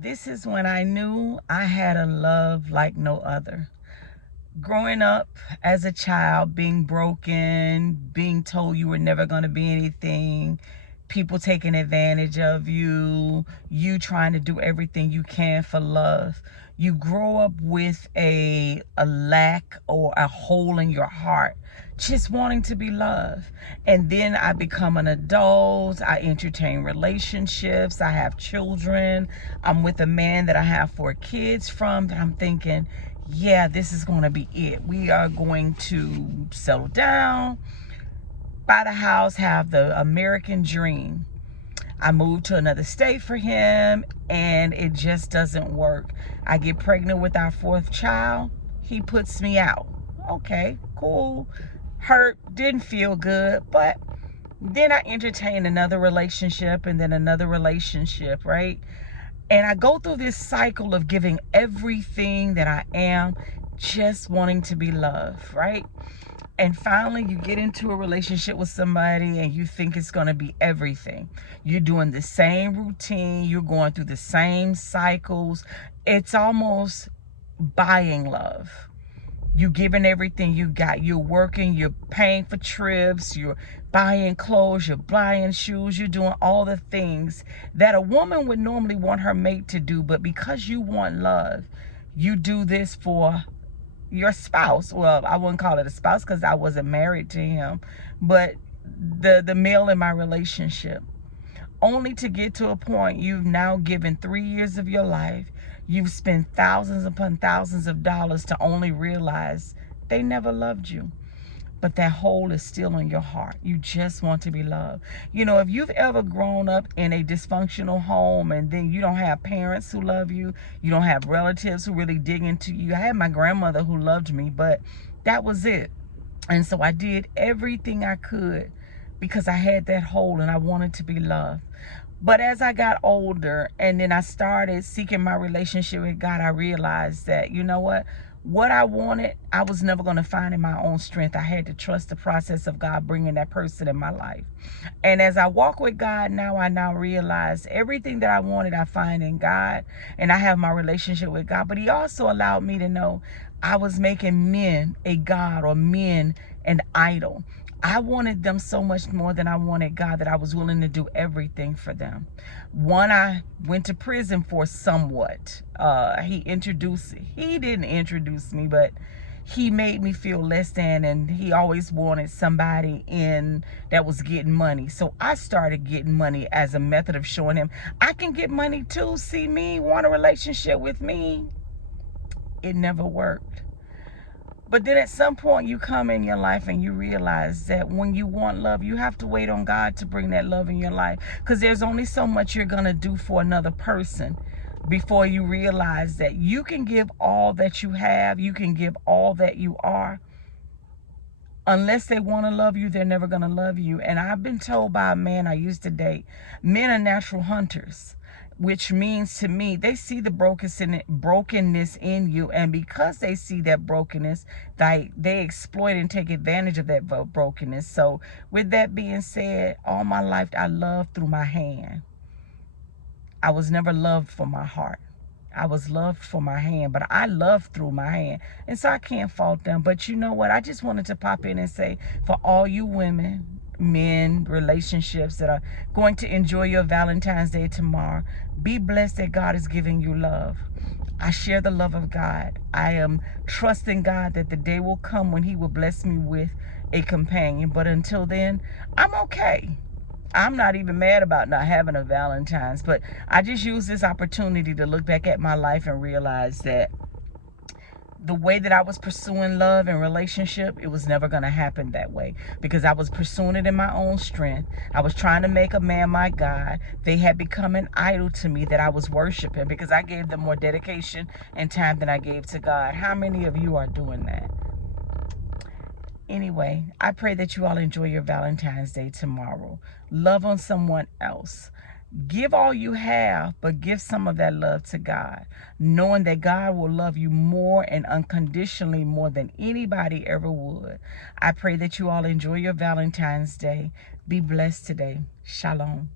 This is when I knew I had a love like no other. Growing up as a child, being broken, being told you were never going to be anything, people taking advantage of you, you trying to do everything you can for love. You grow up with a lack or a hole in your heart, just wanting to be loved. And then I become an adult. I entertain relationships. I have children. I'm with a man that I have 4 kids from, that I'm thinking, yeah, this is going to be it. We are going to settle down, buy the house, have the American dream. I moved to another state for him, and it just doesn't work. I get pregnant with our 4th child. He puts me out. Okay, cool. Hurt, didn't feel good, but then I entertain another relationship and then another relationship, right? And I go through this cycle of giving everything that I am, just wanting to be loved, right? And finally, you get into a relationship with somebody and you think it's going to be everything. You're doing the same routine. You're going through the same cycles. It's almost buying love. You're giving everything you got. You're working, you're paying for trips, you're buying clothes, you're buying shoes, you're doing all the things that a woman would normally want her mate to do. But because you want love, you do this for your spouse. Well, I wouldn't call it a spouse because I wasn't married to him, but the male in my relationship. Only to get to a point you've now given 3 years of your life. You've spent thousands upon thousands of dollars to only realize they never loved you. But that hole is still in your heart. You just want to be loved. You know, if you've ever grown up in a dysfunctional home and then you don't have parents who love you, you don't have relatives who really dig into you. I had my grandmother who loved me, but that was it. And so I did everything I could because I had that hole and I wanted to be loved. But as I got older and then I started seeking my relationship with God, I realized that, you know what I wanted, I was never going to find in my own strength. I had to trust the process of God bringing that person in my life. And as I walk with God now, I now realize everything that I wanted, I find in God. And I have my relationship with God. But he also allowed me to know I was making men a God or men an idol. I wanted them so much more than I wanted God that I was willing to do everything for them. One I went to prison for somewhat. He didn't introduce me, but he made me feel less than, and he always wanted somebody in that was getting money. So I started getting money as a method of showing him I can get money too. See me, want a relationship with me. It never worked. But then at some point you come in your life and you realize that when you want love, you have to wait on God to bring that love in your life. Because there's only so much you're going to do for another person before you realize that you can give all that you have. You can give all that you are. Unless they want to love you, they're never going to love you. And I've been told by a man I used to date, men are natural hunters, which means to me, they see the brokenness in you. And because they see that brokenness, they exploit and take advantage of that brokenness. So with that being said, all my life, I loved through my hand. I was never loved for my heart. I was loved for my hand, but I loved through my hand. And so I can't fault them. But you know what? I just wanted to pop in and say, for all you women, men, relationships that are going to enjoy your Valentine's Day tomorrow, be blessed that God is giving you love. I share the love of God. I am trusting God that the day will come when he will bless me with a companion. But until then, I'm okay. I'm not even mad about not having a Valentine's, but I just use this opportunity to look back at my life and realize that the way that I was pursuing love and relationship, it was never going to happen that way because I was pursuing it in my own strength. I was trying to make a man my God. They had become an idol to me that I was worshiping because I gave them more dedication and time than I gave to God. How many of you are doing that? Anyway, I pray that you all enjoy your Valentine's Day tomorrow. Love on someone else. Give all you have, but give some of that love to God, knowing that God will love you more and unconditionally more than anybody ever would. I pray that you all enjoy your Valentine's Day. Be blessed today. Shalom.